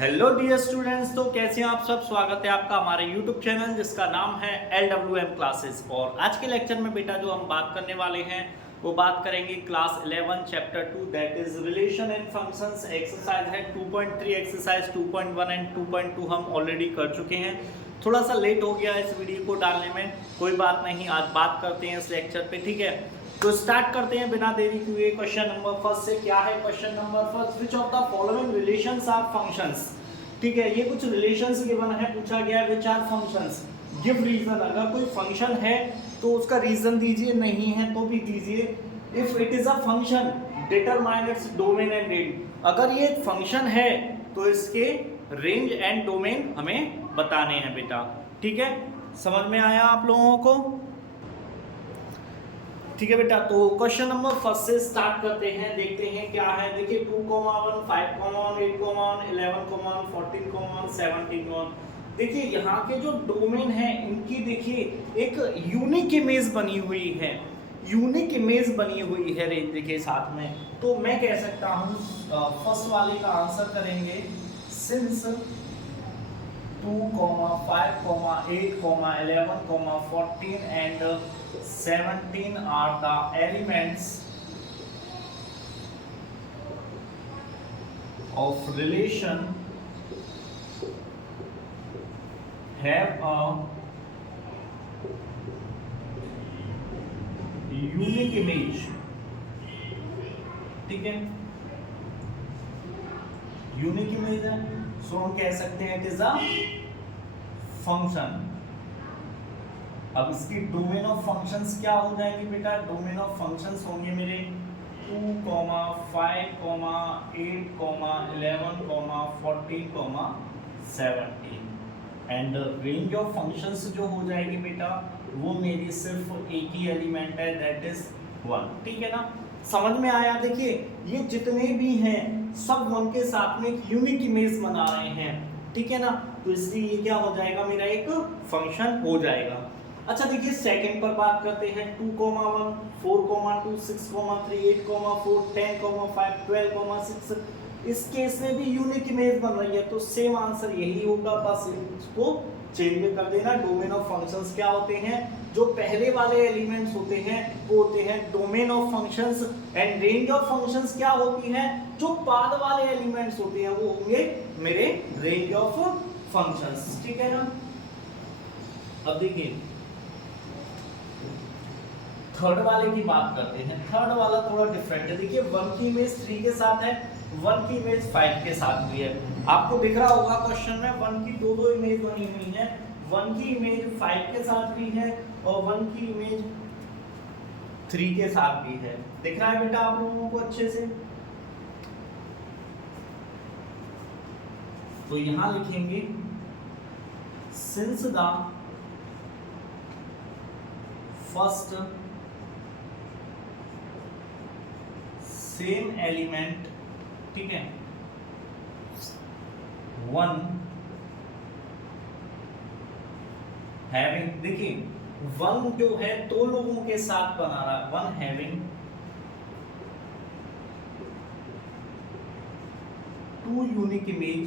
Hello dear students, तो कैसे हैं आप सब। स्वागत है आपका हमारे यूट्यूब चैनल जिसका नाम है LWM क्लासेस। और आज के लेक्चर में बेटा जो हम बात करने वाले हैं वो बात करेंगे class 11 chapter 2 that is relation and functions. Exercise है 2.3, एक्सरसाइज 2.1 एंड 2.2 हम ऑलरेडी कर चुके हैं। थोड़ा सा लेट हो गया इस वीडियो को डालने में, कोई बात नहीं, आज बात करते हैं इस लेक्चर पे, ठीक है। तो स्टार्ट करते हैं बिना देरी किए क्वेश्चन नंबर फर्स्ट से। क्या है question number first? Which of the following relations are functions. ठीक है, ये कुछ रिलेशंस गिवन है, पूछा गया which are functions, give reason. अगर कोई फंक्शन है तो उसका रीजन दीजिए, नहीं है तो भी दीजिए। If it is a function determine its domain and range. अगर ये फंक्शन है तो इसके रेंज एंड डोमेन हमें बताने हैं बेटा, ठीक है। समझ में आया आप लोगों को? ठीक है बेटा, तो क्वेश्चन नंबर फर्स्ट से स्टार्ट करते हैं, देखते हैं क्या है। देखिए 2, 1, 5, 1, 8, 1, 11, 1, 14, 1, 17, 1। देखिए यहाँ के जो डोमेन है इनकी देखिए एक यूनिक इमेज बनी हुई है, यूनिक इमेज बनी हुई है रेंज के साथ में। तो मैं कह सकता हूँ फर्स्ट वाले का आंसर करेंगे since 2, 5, 8, 11, 14 and 17 are the elements of relation have a unique image। ठीक है, यूनिक इमेज है, सो हम कह सकते हैं इट इज अ फंक्शन। अब इसकी डोमेन ऑफ फंक्शंस क्या हो जाएंगे बेटा? डोमेन ऑफ फंक्शंस होंगे मेरे 2, 5, 8, 11, 14, 17 एंड रेंज ऑफ फंक्शंस जो हो जाएगी बेटा वो मेरी सिर्फ एक ही एलिमेंट है, दैट इज 1। ठीक है ना, समझ में आया? देखिए ये जितने भी हैं सब 1 के साथ में एक यूनिक इमेज बना रहे हैं, ठीक है ना। तो इसलिए ये क्या हो जाएगा, मेरा एक फंक्शन हो जाएगा। अच्छा देखिए सेकंड पर बात करते हैं। 2, 1, 4, 2, 6, 3, 8, 4, 10, 5, 12, 6। इस केस में भी यूनिक इमेज बन रही है, तो सेम आंसर यही होगा, बस इसको चेंज कर देना। डोमेन ऑफ फंक्शंस क्या होते हैं? जो पहले वाले एलिमेंट्स होते हैं वो होते हैं domain of functions, and range of functions क्या होती है? जो बाद वाले एलिमेंट्स होते हैं वो होंगे मेरे रेंज ऑफ फंक्शंस, ठीक है ना। अब देखिए थर्ड वाले की बात करते हैं। थर्ड वाला थोड़ा डिफरेंट है। देखिए 1 की इमेज 3 के साथ है, 1 की इमेज 5 के साथ भी है। आपको दिख रहा होगा क्वेश्चन में 1 की दो इमेज बनी हुई है, 1 की इमेज 5 के साथ भी है और 1 की इमेज 3 के साथ भी है। दिख रहा है बेटा आप लोगों को अच्छे से? तो यहां लिखेंगे since the first sem element, ठीक है, 1 हैविंग, देखिए 1 जो है दो लोगों के साथ बना रहा है, 1 हैविंग 2 यूनिक इमेज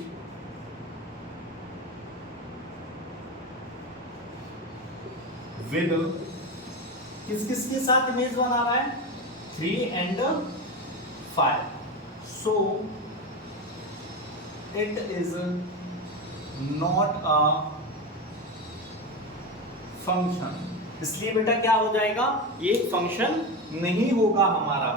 विद किस किस के साथ इमेज बना रहा है? 3 and 5। so it is not a function। इसलिए बेटा क्या हो जाएगा, ये फंक्शन नहीं होगा हमारा।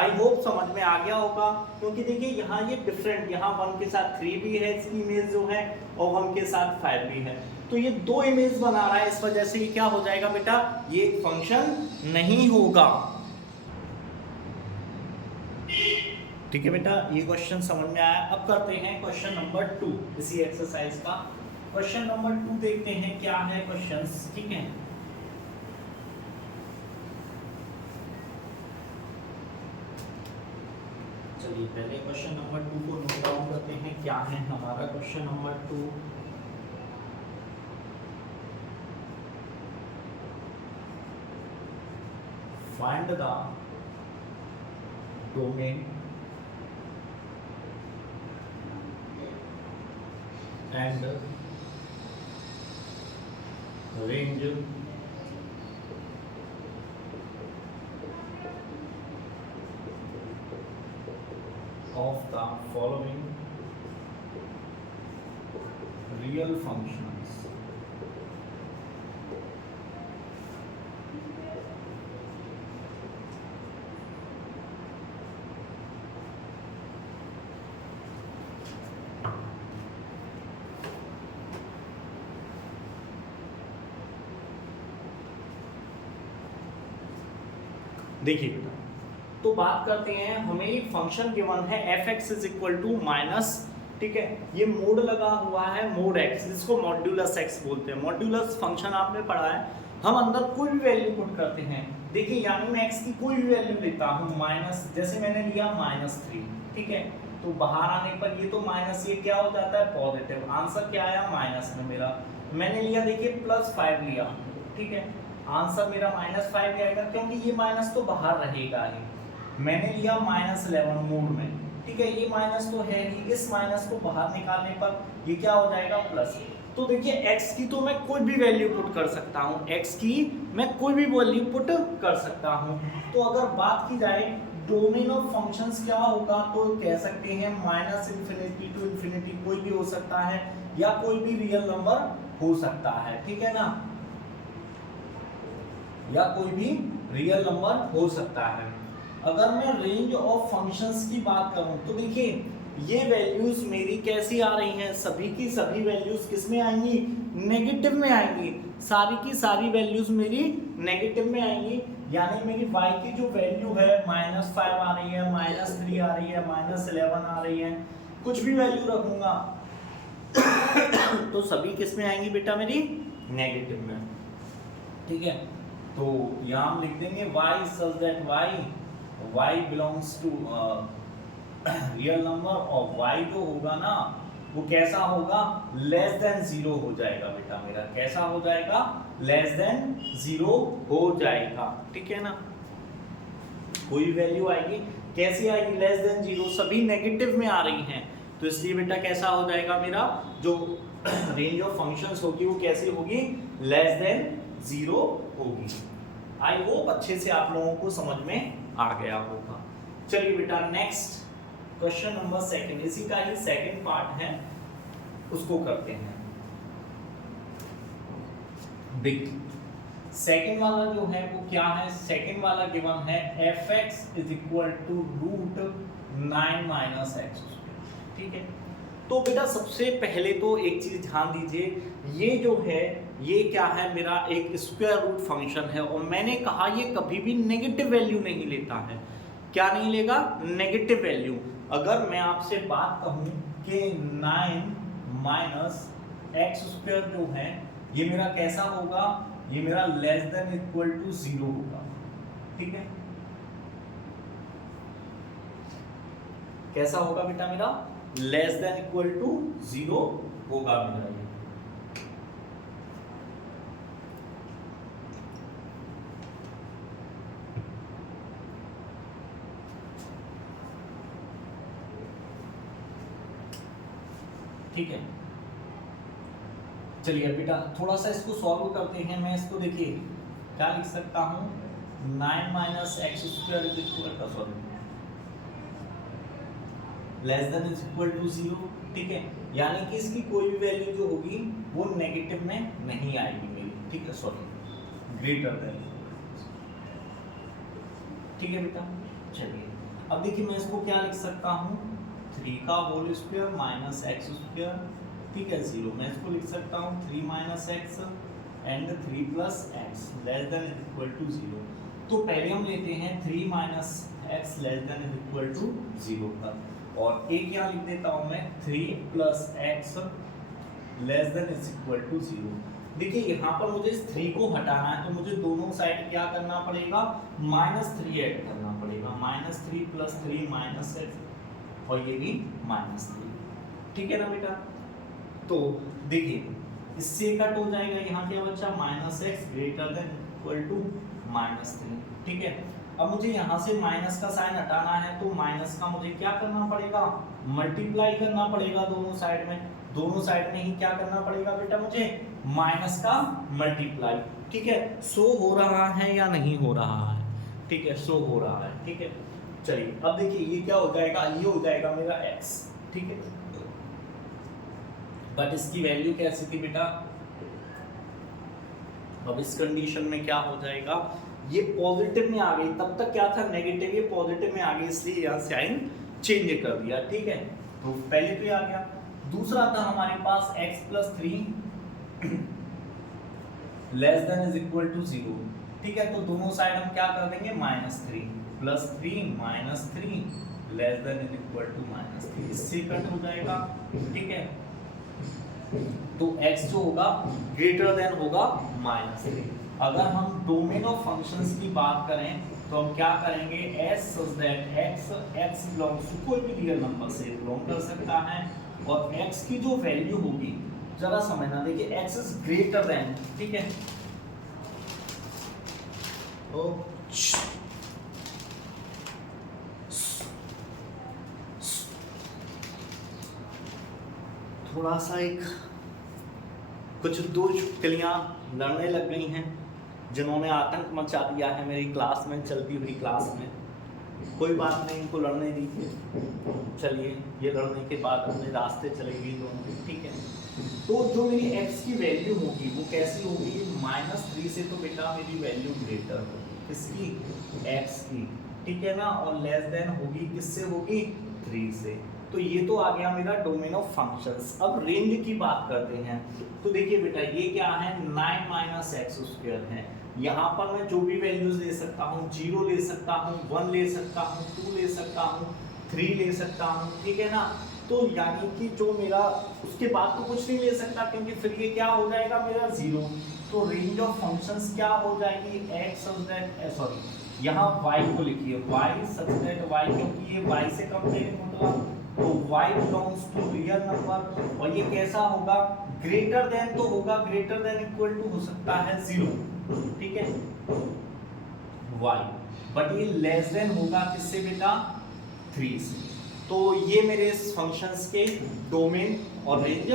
आई होप समझ में आ गया होगा, क्योंकि देखिए यहाँ ये डिफरेंट, यहाँ 1 के साथ 3 भी है इसकी इमेज जो है और 1 के साथ 5 भी है, तो ये 2 इमेज बना रहा है, इस वजह से ये क्या हो जाएगा बेटा, ये एक फंक्शन नहीं होगा। ठीक है बेटा, ये क्वेश्चन समझ में आया। अब करते हैं क्वेश्चन नंबर 2 इसी एक्सरसाइज का। क्वेश्चन नंबर 2 देखते हैं क्या है क्वेश्चंस, ठीक है। चलिए पहले क्वेश्चन नंबर 2 को नोट डाउन करते हैं, क्या है हमारा question number 2। find the domain and range of the following real functions देखिए बेटा, तो बात करते हैं, हमें एक फंक्शन गिवन है F X is equal to minus, ठीक है, ये मोड लगा हुआ है मोड एक्स, जिसको मॉड्यूलस एक्स बोलते हैं। मॉड्यूलस फंक्शन आपने पढ़ा है, हम अंदर कोई भी वैल्यू पुट करते हैं। देखिए यानी मैं एक्स की कोई भी वैल्यू लेता हूँ माइनस, जैसे मैंने लिया -3, ठीक है, तो बाहर आने पर ये तो माइनस, ये क्या हो जाता है पॉजिटिव, आंसर क्या आया माइनस में मेरा। मैंने लिया देखिए +5 लिया, ठीक है, आंसर मेरा -5 आएगा, क्योंकि ये माइनस तो बाहर रहेगा ही। मैंने लिया -11 मोड में, ठीक है, ये माइनस तो है ही, इस माइनस को बाहर निकालने पर ये क्या हो जाएगा प्लस। तो देखिए x की तो मैं कोई भी वैल्यू पुट कर सकता हूँ, x की मैं कोई भी वैल्यू पुट कर सकता हूँ। तो अगर बात की जाए डोमेन ऑफ फंक्शंस क्या होगा, तो कह सकते हैं -∞ to ∞, कोई भी हो सकता है, या कोई भी रियल नंबर हो सकता है, ठीक है ना, या कोई भी रियल नंबर हो सकता है। अगर मैं रेंज ऑफ फंक्शंस की बात करूं तो देखिए ये वैल्यूज मेरी कैसी आ रही हैं, सभी की सभी वैल्यूज किस में आएंगी, नेगेटिव में आएंगी, सारी की सारी वैल्यूज मेरी नेगेटिव में आएंगी। यानी मेरी y की जो वैल्यू है -5 आ रही है, -3 आ रही है, -11 आ रही है, कुछ भी वैल्यू रखूंगा तो सभी किस में आएंगी बेटा, मेरी नेगेटिव में, ठीक है। तो यहाँ हम लिख देंगे y such that y belongs to real number, और y जो होगा ना वो कैसा होगा, लेस देन 0 हो जाएगा बेटा मेरा, कैसा हो जाएगा, लेस देन 0 हो जाएगा, ठीक है ना। कोई वैल्यू आएगी, कैसी आएगी, लेस देन 0, सभी नेगेटिव में आ रही हैं, तो इसलिए बेटा कैसा हो जाएगा मेरा जो रेंज ऑफ फंक्शंस होगी वो कैसी होगी, लेस देन 0 होगी। आई होप अच्छे से आप लोगों को समझ में आ गया होगा। चलिए बेटा नेक्स्ट क्वेश्चन नंबर 2, इसी का ही सेकंड पार्ट है, उसको करते हैं। बिग सेकंड वाला जो है वो क्या है, सेकंड वाला गिवन है f(x) = √9 - x², ठीक है। तो बेटा सबसे पहले तो एक चीज ध्यान दीजिए, ये जो है ये क्या है, मेरा एक स्क्वायर रूट फंक्शन है, और मैंने कहा ये कभी भी नेगेटिव वैल्यू नहीं लेता है। क्या नहीं लेगा, नेगेटिव वैल्यू। अगर मैं आपसे बात कहूं कि 9 - x² जो है ये मेरा कैसा होगा, ये मेरा लेस देन इक्वल टू 0 होगा, ठीक है। कैसा होगा बेटा, मेरा लेस देन इक्वल टू 0 होगा मेरा ये, ठीक है। चलिए बेटा थोड़ा सा इसको सॉल्व करते हैं। मैं इसको देखिए क्या लिख सकता हूँ, 9 - x² less than is equal to 0, ठीक है। यानी कि इसकी कोई भी वैल्यू जो होगी वो नेगेटिव में नहीं आएगी मेरी, ठीक है, सॉरी ग्रेटर देन, ठीक है बेटा। चलिए अब देखिए मैं इसको क्या लिख सकता हूँ, 3 का होल स्क्वायर माइनस x², ठीक है, 0। मैं इसको लिख सकता हूँ 3 - x and 3 + x less than is equal to 0। तो पहले हम लेते हैं 3 - x less than is equal to 0 का, और एक यहाँ लिख देता हूँ मैं 3 + x less than is equal to 0। देखिए यहाँ पर मुझे इस 3 को हटाना है, तो मुझे दोनों साइड क्या करना पड़ेगा, -3 ऐड करना पड़ेगा, -3 + 3 -x, और ये भी -3, ठीक है ना बेटा। तो देखिए इससे कट हो जाएगा, यहाँ क्या बचा -x greater than equal to -3, ठीक है। अब मुझे यहाँ से माइनस का साइन हटाना है, तो माइनस का मुझे क्या करना पड़ेगा, मल्टीप्लाई करना पड़ेगा दोनों साइड में। दोनों साइड में ही क्या करना पड़ेगा बेटा, मुझे माइनस का मल्टीप्लाई। ठीक है, शो हो रहा है या नहीं हो रहा है, ठीक है, शो हो रहा है। ठीक है, चलिए अब देखिए ये क्या हो जाएगा, ये हो जाएगा मेरा x। ठीक है, बट इसकी वैल्यू कैसी थी बेटा, अब इस कंडीशन में क्या हो जाएगा, ये पॉजिटिव में आ गई, तब तक क्या था नेगेटिव, ये पॉजिटिव में आ गई, इसलिए यहाँ साइन चेंज कर दिया। ठीक है, तो पहले तो ये आ गया। दूसरा था हमारे पास x + 3 less than is equal to 0। ठीक है, तो दोनों साइड हम क्या कर देंगे, -3 + 3 -3 less than is equal to -3, इससे कट हो जाएगा। ठीक है, तो x जो होगा ग्रेटर देन होगा -3। अगर हम डोमेन ऑफ फंक्शंस की बात करें तो हम क्या करेंगे, s such that x belongs to कोई भी रियल नंबर से बिलोंग कर सकता है, और x की जो वैल्यू होगी, जरा समझना, देखिए x इज ग्रेटर देन, ठीक है, थोड़ा सा एक कुछ दो चुटकुलियाँ लड़ने लग गई हैं जिन्होंने आतंक मचा दिया है मेरी क्लास में, चलती हुई क्लास में। कोई बात नहीं, इनको लड़ने दीजिए, चलिए ये लड़ने के बाद अपने रास्ते चलेगी दोनों। ठीक है, तो जो मेरी x की वैल्यू होगी वो कैसी होगी, -3 से तो बेटा मेरी वैल्यू ग्रेटर होगी, किसकी, x की। ठीक है ना, और लेस देन होगी किससे, होगी 3 से। तो ये तो आ गया मेरा डोमेन ऑफ फंक्शंस। अब रेंज की बात करते हैं, तो देखिए बेटा ये क्या है, 9 - x² है। यहाँ पर मैं जो भी वैल्यूज ले सकता हूँ, 0 ले सकता हूँ, 1 ले सकता हूँ, 2 ले सकता हूँ, 3 ले सकता हूँ। ठीक है ना, तो यानी कि जो मेरा उसके बाद तो कुछ नहीं ले सकता, क्योंकि फिर ये क्या हो जाएगा मेरा 0। तो रेंज ऑफ फंक्शंस क्या हो जाएगी, x such that, सॉरी यहाँ y को लिखिए, y such that y, क्योंकि ये y से कंपेयर होगा, तो y belongs to real number, और ये कैसा होगा, ग्रेटर देन तो होगा, ग्रेटर देन इक्वल टू हो सकता है 0। ठीक है, y, बट ये लेस देन होगा किससे बेटा, 3 से। तो ये मेरे फंक्शंस के डोमेन और रेंज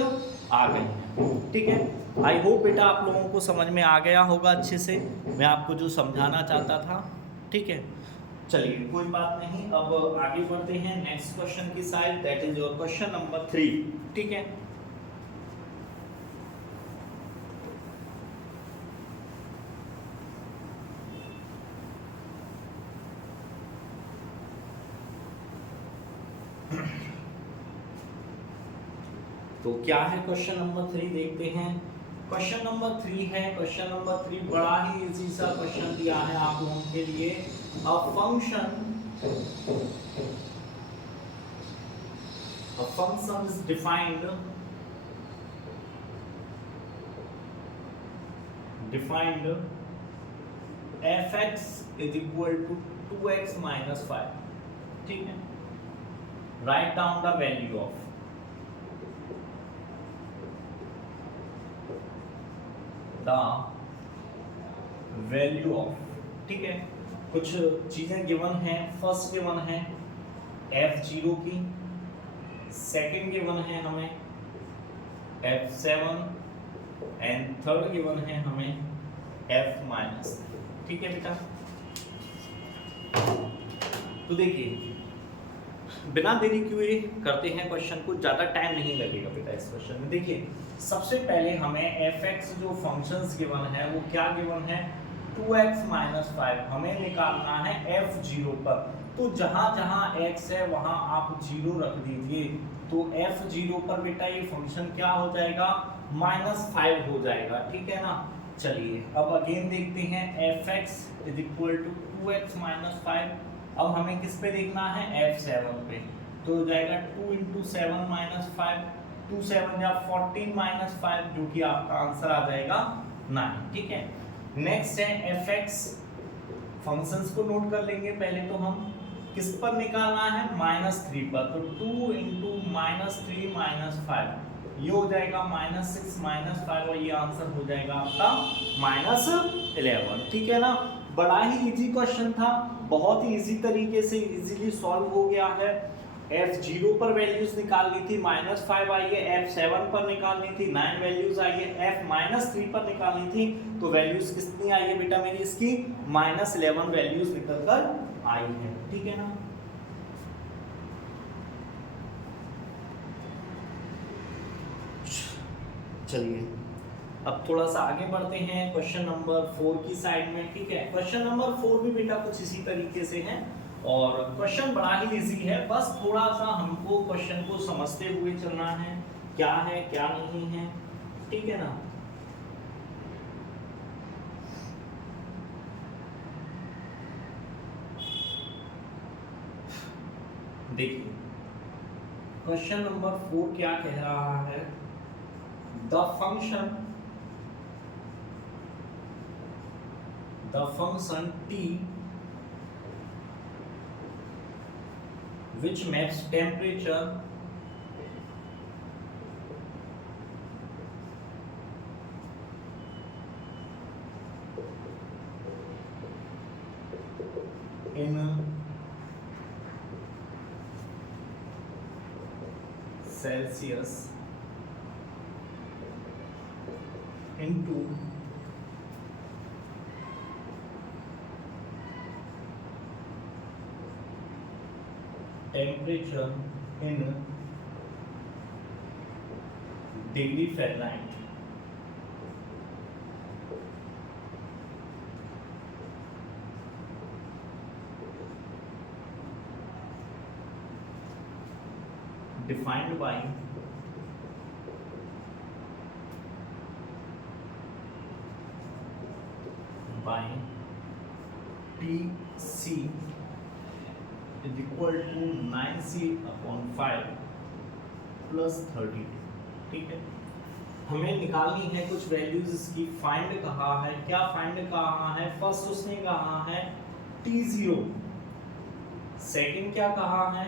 आ गए हैं। ठीक है, आई होप बेटा आप लोगों को समझ में आ गया होगा अच्छे से, मैं आपको जो समझाना चाहता था। ठीक है, चलिए कोई बात नहीं, अब आगे बढ़ते हैं नेक्स्ट क्वेश्चन की side, that is your question number 3। ठीक है, तो क्या है क्वेश्चन नंबर 3, देखते हैं। क्वेश्चन नंबर 3 है, क्वेश्चन नंबर 3 बड़ा ही इजी सा क्वेश्चन दिया है आप लोगों के लिए। A function is defined f(x) is equal to 2x minus 5। ठीक है, write down the value of ठीक है, कुछ चीजें गिवन हैं। फर्स्ट गिवन है f0 की, सेकंड गिवन है हमें f7, एंड थर्ड गिवन है हमें f-। ठीक है बेटा, तो देखिए बिना देरी किए करते हैं क्वेश्चन को, ज़्यादा टाइम नहीं लगेगा बेटा इस क्वेश्चन में। देखिए सबसे पहले हमें f(x) जो फंक्शंस गिवन है वो क्या गिवन है, 2x - 5 हमें निकालना है f0 पर। तो जहाँ जहाँ x है वहाँ आप 0 रख दीजिए, तो f0 पर बेटा ये फंक्शन क्या हो जाएगा, -5 हो जाएगा। ठीक है ना, चलिए अब अगेन देखते हैं, f(x) = 2x - 5। अब हमें किस पे देखना है, f7 पे, तो हो जाएगा 2 × 7 - 5, 2 7 या 14 - 5, जो कि आपका आंसर आ जाएगा 9। ठीक है, नेक्स्ट है f(x) फंक्शंस को नोट कर लेंगे। पहले तो हम किस पर निकालना है, -3 पर, तो 2 × -3 - 5, ये हो जाएगा -6 - 5, और ये आंसर हो जाएगा आपका -11। ठीक है ना, बड़ा ही इजी क्वेश्चन था, बहुत ही इजी तरीके से इजीली सॉल्व हो गया है। F0 पर वैल्यूज निकालनी थी -5 आई है, F7 पर निकालनी थी 9 वैल्यूज आई है, F-3 पर निकालनी थी तो वैल्यूज कितनी आई है बेटा मेरी इसकी -11 वैल्यूज निकल कर आई है, ठीक है ना। चलिए अब थोड़ा सा आगे बढ़ते हैं क्वेश्चन नंबर 4 की साइड में, ठीक है। क्वेश्चन नंबर 4 भी बेटा कुछ इसी तरीके से है और क्वेश्चन बड़ा ही इजी है, बस थोड़ा सा हमको क्वेश्चन को समझते हुए चलना है, क्या है क्या नहीं है, ठीक है ना। देखिए क्वेश्चन नंबर 4 क्या कह रहा है, the function t which maps temperature in Celsius into temperature in degree Fahrenheit. Defined by Tc is equal to 9c/5 plus 30, ठीक है। हमें निकालनी है कुछ वैल्यूज इसकी, फाइंड कहा है, क्या फाइंड कहा है, फर्स्ट उसने कहा है T0, सेकंड क्या कहा है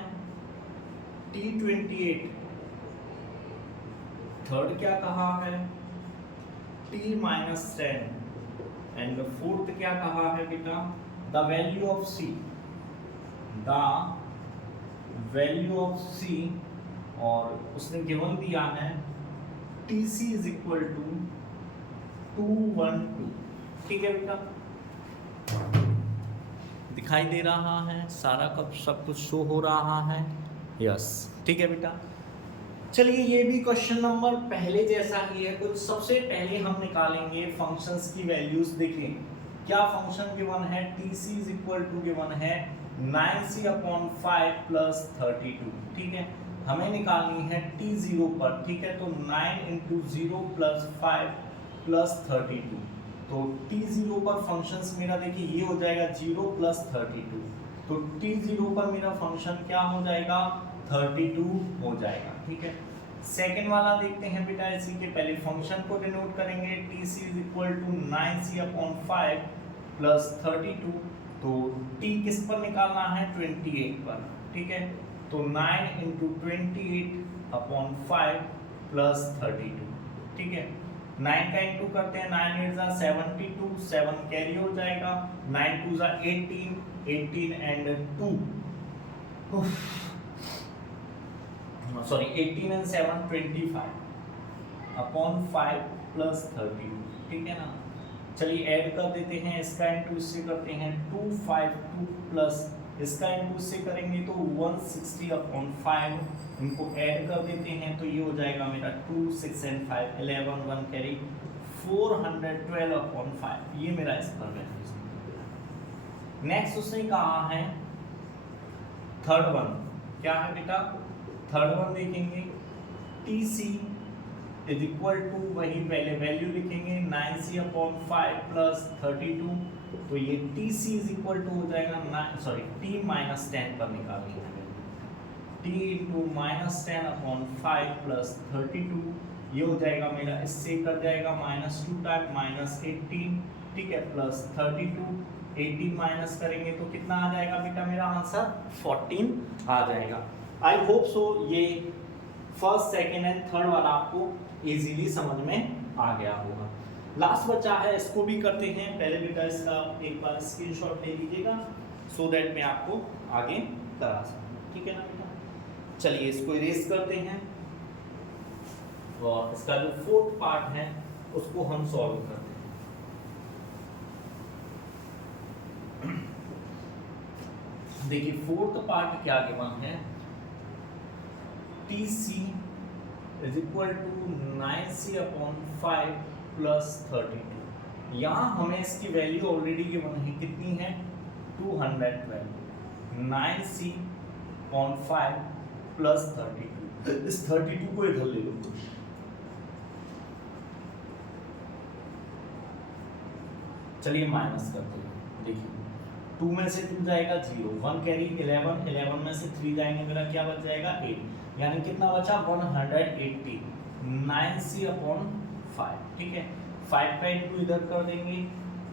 T28, थर्ड क्या कहा है T-10 एंड फोर्थ क्या कहा है बेटा द वैल्यू ऑफ C, और उसने गिवन दिया है TC इज इक्वल टू 212, ठीक है बेटा। दिखाई दे रहा है सारा कब सब कुछ शो हो रहा है, यस, ठीक है बेटा। चलिए ये भी क्वेश्चन नंबर पहले जैसा ही है कुछ। सबसे पहले हम निकालेंगे फंक्शंस की वैल्यूज। देखिए क्या फंक्शन गिवन है, TC is equal to given है 9c/5 प्लस 32, ठीक है। हमें निकालनी है T0 पर, ठीक है, तो 9 × 0 + 5 + 32, तो T0 पर फंक्शंस मेरा देखिए ये हो जाएगा 0 + 32, तो T0 पर मेरा फंक्शन क्या हो जाएगा 32 हो जाएगा, ठीक है। सेकंड वाला देखते हैं बेटा, इसी के पहले फंक्शन को डिनोट करेंगे TC is equal to 9c/5 plus 32, तो T किस पर निकालना है 28 पर, ठीक है, तो 9 × 28/5 प्लस 32, ठीक है। 9 का इंटू करते हैं, 9 8 = 72, 7 कैरी हो जाएगा, 9 2 = 18, 18 एंड 2 सॉरी 18 and 7 25/5 प्लस 32, ठीक है ना। चलिए ऐड कर देते हैं, इसका इंटू इससे करते हैं 252 प्लस इसका इंटू इससे करेंगे तो 160/5, इनको ऐड कर देते हैं तो ये हो जाएगा मेरा 2 6 and 5 11 1 कैरी 412/5, ये मेरा इस पर वैल्यू। नेक्स्ट उसने कहा है थर्ड वन, क्या है बेटा थर्ड वन देखेंगे TC इज इक्वल टू वही पहले वैल्यू लिखेंगे 9c/5 प्लस 32, तो ये TC इज इक्वल टू हो जाएगा T-10 पर निकालनी है T × -10/5 प्लस 32, ये हो जाएगा मेरा, इससे कर जाएगा -2 टाइम -18, ठीक है, प्लस 32, 18 माइनस करेंगे तो कितना आ जाएगा बेटा मेरा आंसर 14 आ जाएगा। आई होप सो ये फर्स्ट सेकेंड एंड थर्ड वाला आपको इजीली समझ में आ गया होगा। लास्ट बचा है, इसको भी करते हैं। पहले बेटा इसका एक बार स्क्रीनशॉट ले लीजिएगा सो दैट मैं आपको आगे करा सकूँ, ठीक है ना बेटा। चलिए इसको इरेज करते हैं और इसका जो फोर्थ पार्ट है उसको हम सॉल्व करते हैं। देखिए फोर्थ पार्ट क्या गिवन है, TC is equal to 9C/5 plus 32। यहाँ हमें इसकी वैल्यू ऑलरेडी गिवन है, कितनी है 212। 9C/5 प्लस 32, इस 32 को इधर ले लो। चलिए माइनस करते हैं। देखिए 2 में से 2 जाएगा 0, 1 कैरी 11, 11 में से 3 जाएंगे, मेरा क्या बच जाएगा 8, यानी कितना बचा 180। 9C/5, ठीक है। 5 का इंटू इधर कर देंगे,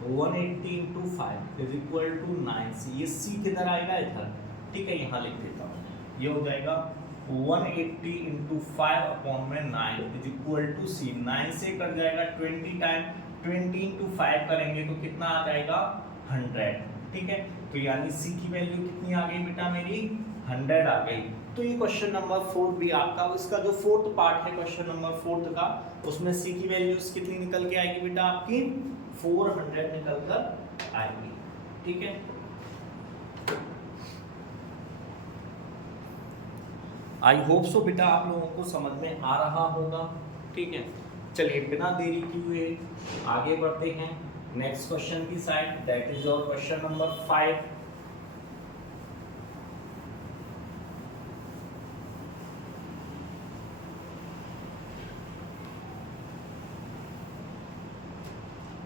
180 into 5 is equal to 9C। ये C किधर आएगा इधर, ठीक है, यहाँ लिख देता हूँ। ये हो जाएगा 180 into 5/9 is equal to C। 9 से कट जाएगा 20 टाइम, 20 इंटू 5 करेंगे तो कितना आ जाएगा 100, ठीक है। तो यानी C की वैल्यू कितनी आ गई बेटा मेरी 100 आ गई। तो ये क्वेश्चन नंबर 4 भी आपका, इसका जो फोर्थ पार्ट है क्वेश्चन नंबर 4 का, उसमें C की वैल्यूज कितनी निकल के आएगी बेटा आपकी 400 निकल कर आएगी, ठीक है। आई होप सो बेटा आप लोगों को समझ में आ रहा होगा, ठीक है। चलिए बिना देरी किए आगे बढ़ते हैं नेक्स्ट क्वेश्चन की side, that is your question number 5।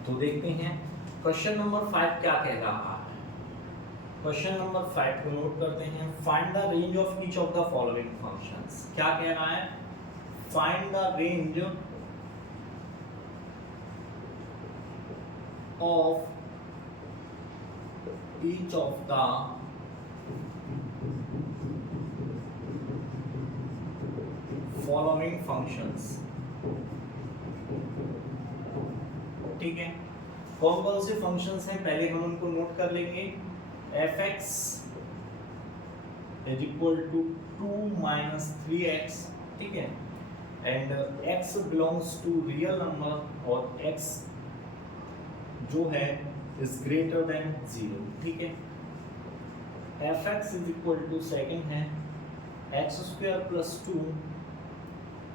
तो देखते हैं क्वेश्चन नंबर 5 क्या कह रहा है। क्वेश्चन नंबर 5 को नोट करते हैं। Find the range of each of the following functions. क्या कह रहा है, find the range of each of the following functions, ठीक है। कौन कौन से फंक्शंस हैं पहले हम उनको नोट कर लेंगे। f(x) is equal to 2 minus 3x, ठीक है, and x belongs to real number और x जो है इज ग्रेटर देन 0, ठीक है। f(x) is equal to second है x² प्लस 2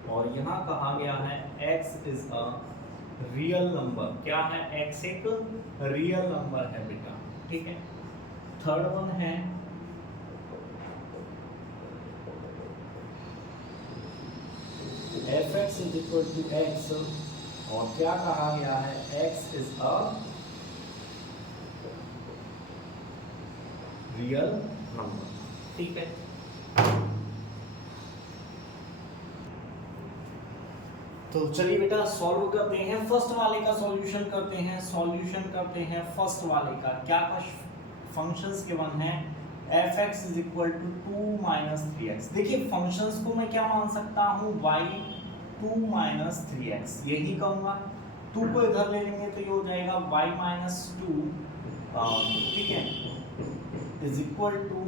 और यहाँ कहा गया है x is a real number. क्या है, x एक रियल नंबर है बेटा, ठीक है। थर्ड वन है f(x) is equal to x और क्या कहा गया है x is a real number, ठीक है। तो चलिए बेटा सॉल्व करते हैं, फर्स्ट वाले का सॉल्यूशन करते हैं। सॉल्यूशन करते हैं फर्स्ट वाले का। क्या फंक्शंस गिवन है, f(x) is equal to 2 minus 3x। देखिए फंक्शंस को मैं क्या मान सकता हूँ, y 2 माइनस 3x, यही कहूँगा। 2 को इधर ले लेंगे तो ये हो जाएगा y माइनस 2, ठीक है, इज इक्वल टू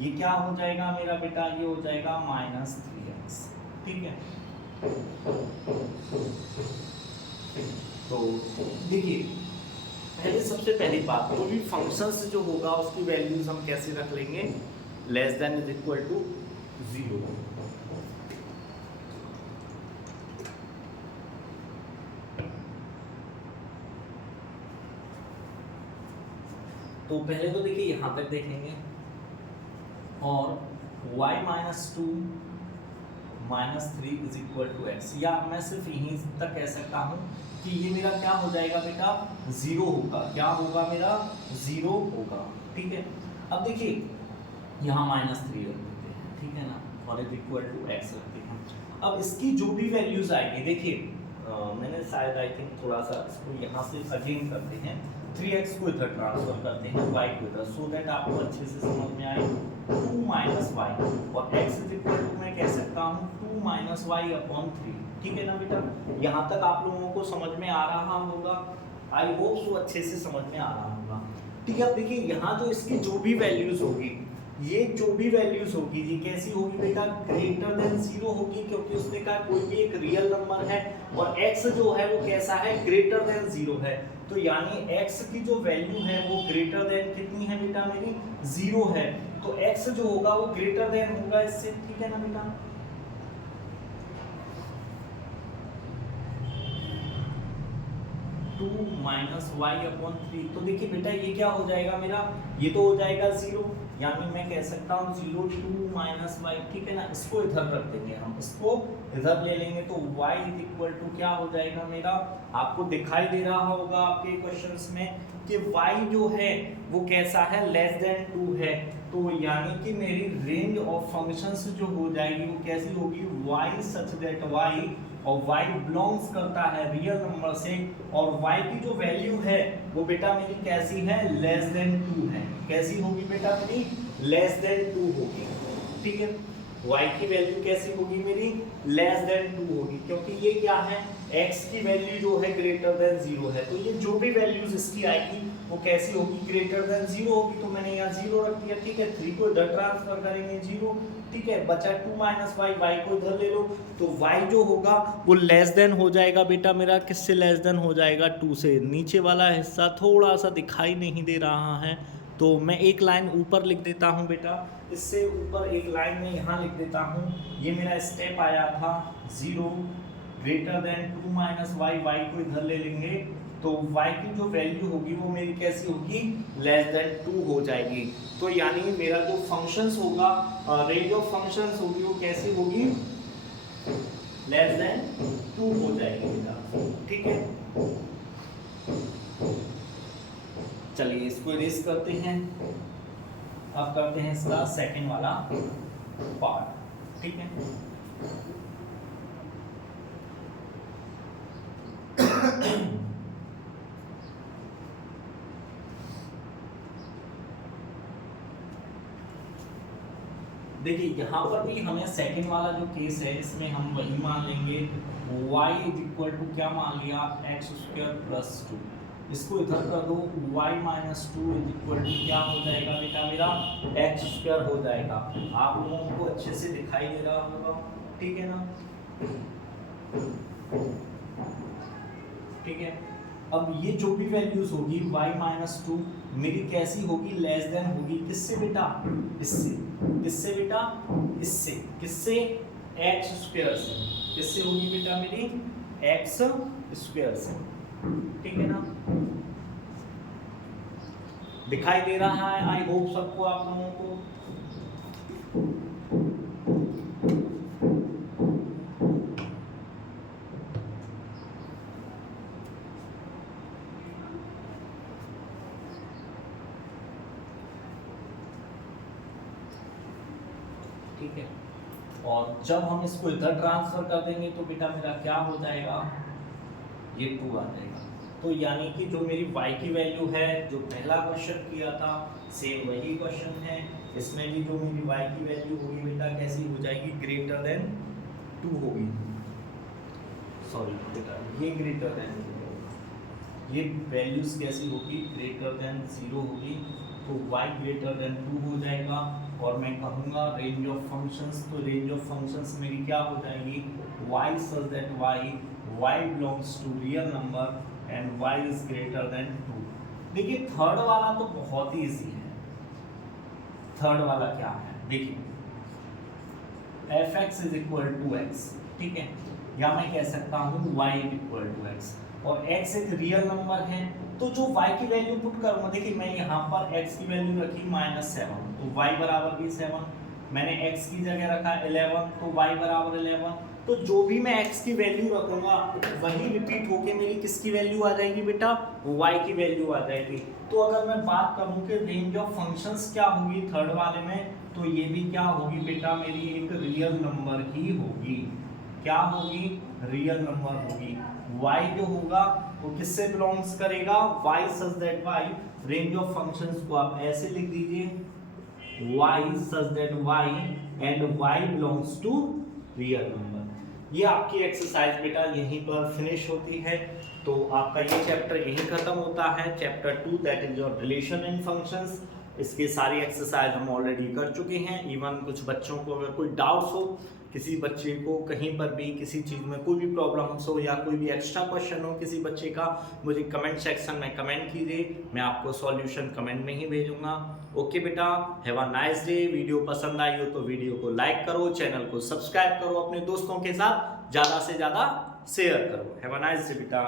ये क्या हो जाएगा मेरा बेटा, ये हो जाएगा माइनस 3x, ठीक है। तो देखिए पहले सबसे पहली बात, कोई भी फंक्शंस जो होगा उसकी वैल्यूज हम कैसे रख लेंगे, less than is equal to 0। तो पहले तो देखिए यहाँ तक देखेंगे और y minus 2 minus 3 is equal to X, या मैं सिर्फ यहीं तक कह सकता हूँ कि ये मेरा क्या हो जाएगा बेटा 0 होगा। क्या होगा मेरा 0 होगा, ठीक है। अब देखिए यहाँ माइनस 3 रख देते हैं, ठीक है ना, और इज इक्वल टू एक्स रखते हैं। अब इसकी जो भी वैल्यूज आएगी, देखिए मैंने शायद आई थिंक थोड़ा सा इसको यहाँ से अगेन करते हैं 3x को इधर ट्रांसफर करते हैं y को इधर, सो दैट आपको अच्छे से समझ में आए 2 माइनस वाई, और x इज इक्वल टू मैं कह सकता हूँ 2 माइनस वाई अपॉन 3। ठीक है ना बेटा, यहाँ तक आप लोगों को समझ में आ रहा होगा, आई होप सो अच्छे से समझ में आ रहा होगा। ठीक है, अब देखिए यहाँ जो इसकी जो भी वैल्यूज होगी, ये जो भी वैल्यूज होगी ये कैसी होगी बेटा, ग्रेटर देन 0 होगी, क्योंकि उसने कहा कोई भी एक रियल नंबर है और x जो है वो कैसा है, ग्रेटर देन 0 है। तो यानी x की जो वैल्यू है वो ग्रेटर देन कितनी है बेटा मेरी, 0 है। तो x जो होगा वो ग्रेटर देन होगा इससे। ठीक है ना बेटा, माइनस वाई अपॉन 3। तो देखिए बेटा ये क्या हो जाएगा मेरा, ये तो हो जाएगा 0, यानी मैं कह सकता हूँ 0 2 माइनस वाई। ठीक है ना, इसको इधर रख देंगे, हम इसको इधर ले लेंगे, तो y इज इक्वल टू क्या हो जाएगा मेरा, आपको दिखाई दे रहा होगा आपके क्वेश्चंस में कि y जो है वो कैसा है, लेस देन 2 है। तो यानी कि मेरी रेंज ऑफ फंक्शंस जो हो जाएगी वो कैसी होगी, y सच दैट y, और y बिलोंग्स करता है रियल नंबर से, और y की जो वैल्यू है वो बेटा मेरी कैसी है, लेस देन 2 है। कैसी होगी बेटा मेरी, लेस देन 2 होगी। ठीक है, y की वैल्यू कैसी होगी मेरी, लेस देन 2 होगी, क्योंकि ये क्या है, x की वैल्यू जो है ग्रेटर देन 0 है। तो ये जो भी वैल्यूज इसकी आएगी वो कैसी होगी, ग्रेटर देन 0 होगी। तो मैंने यहाँ 0 रख दिया। ठीक है, 3 को इधर ट्रांसफर करेंगे 0। ठीक है, बचा 2 माइनस वाई, वाई को इधर ले लो, तो y जो होगा वो लेस देन हो जाएगा बेटा मेरा, किससे लेस देन हो जाएगा, 2 से। नीचे वाला हिस्सा थोड़ा सा दिखाई नहीं दे रहा है, तो मैं एक लाइन ऊपर लिख देता हूँ बेटा, इससे ऊपर एक लाइन में यहाँ लिख देता हूँ। ये मेरा स्टेप आया था 0 greater than 2 minus Y, Y को इधर ले लेंगे, तो y की जो वैल्यू होगी वो मेरी कैसी होगी, लेस देन 2 हो जाएगी। तो यानी मेरा जो फंक्शंस होगा, रेंज ऑफ फंक्शंस होगी वो कैसी होगी, लेस देन 2 हो जाएगी बेटा। ठीक है, चलिए इसको इरेज करते हैं। अब करते हैं इसका सेकंड वाला पार्ट। ठीक है, देखिए यहाँ पर भी हमें सेकंड वाला जो केस है इसमें हम वही मान लेंगे, y इज इक्वल टू क्या मान लिया, एक्स स्क्वायर प्लस 2। इसको इधर कर दो, y minus 2 is equal to क्या हो जाएगा बेटा मेरा, एक्स स्क्वायर हो जाएगा। आप लोगों को अच्छे से दिखाई दे रहा होगा। ठीक है ना, ठीक है, अब ये जो भी वैल्यूज होगी y माइनस 2 मेरी कैसी होगी, लेस देन होगी किससे बेटा, इससे। किससे बेटा, इससे। किससे, एक्स स्क्वायर से। किससे होगी बेटा मेरी, एक्स स्क्वायर से। ठीक है ना, दिखाई दे रहा है आई होप सबको, आप लोगों को। ठीक है, और जब हम इसको इधर ट्रांसफर कर देंगे तो बेटा मेरा क्या हो जाएगा, ये 2 आ जाएगा। तो यानी कि जो मेरी y की वैल्यू है, जो पहला क्वेश्चन किया था सेम वही क्वेश्चन है, इसमें भी जो मेरी y की वैल्यू होगी बेटा कैसी हो जाएगी, ग्रेटर देन 2 होगी। सॉरी बेटा, ये ग्रेटर देन, ये वैल्यूज कैसी होगी, ग्रेटर देन 0 होगी। तो y ग्रेटर देन 2 हो जाएगा, और मैं कहूँगा रेंज ऑफ फंक्शंस, तो रेंज ऑफ फंक्शंस मेरी क्या हो जाएगी, y such that y belongs to real number and y is greater than 2। देखिए थर्ड वाला तो बहुत ही इजी है। थर्ड वाला क्या है, देखिए fx is equal to x। ठीक है, या मैं कह सकता हूँ y is equal to x, और x एक रियल नंबर है, तो जो y की वैल्यू पुट करूँगा, देखिए मैं यहाँ पर x की वैल्यू रखी -7, तो y बराबर भी 7। मैंने x की जगह रखा 11, तो y बराबर 11। तो जो भी मैं x की वैल्यू रखूंगा वही रिपीट होके मेरी किसकी वैल्यू आ जाएगी बेटा, y की वैल्यू आ जाएगी। तो अगर मैं बात करूँ कि रेंज ऑफ फंक्शंस क्या होगी थर्ड वाले में, तो ये भी क्या होगी बेटा मेरी, एक रियल नंबर ही होगी। क्या होगी, रियल नंबर होगी। y जो होगा वो किससे बिलोंग्स करेगा, y such that y, range of functions को आप ऐसे लिख दीजिए, y such that y and y belongs to real number. ये आपकी एक्सरसाइज बेटा यहीं पर फिनिश होती है। तो आपका ये चैप्टर यहीं खत्म होता है, chapter 2 that is your relation in functions. इसके सारी एक्सरसाइज हम ऑलरेडी कर चुके हैं। इवन कुछ बच्चों को अगर कोई डाउट्स हो, किसी बच्चे को कहीं पर भी किसी चीज़ में कोई भी प्रॉब्लम्स हो या कोई भी एक्स्ट्रा क्वेश्चन हो किसी बच्चे का, मुझे कमेंट सेक्शन में कमेंट कीजिए, मैं आपको सॉल्यूशन कमेंट में ही भेजूंगा। ओके बेटा, have a nice day. Video पसंद आई हो तो वीडियो को लाइक करो, चैनल को सब्सक्राइब करो, अपने दोस्तों के साथ ज़्यादा से ज़्यादा शेयर करो। हैव अ नाइस डे बेटा।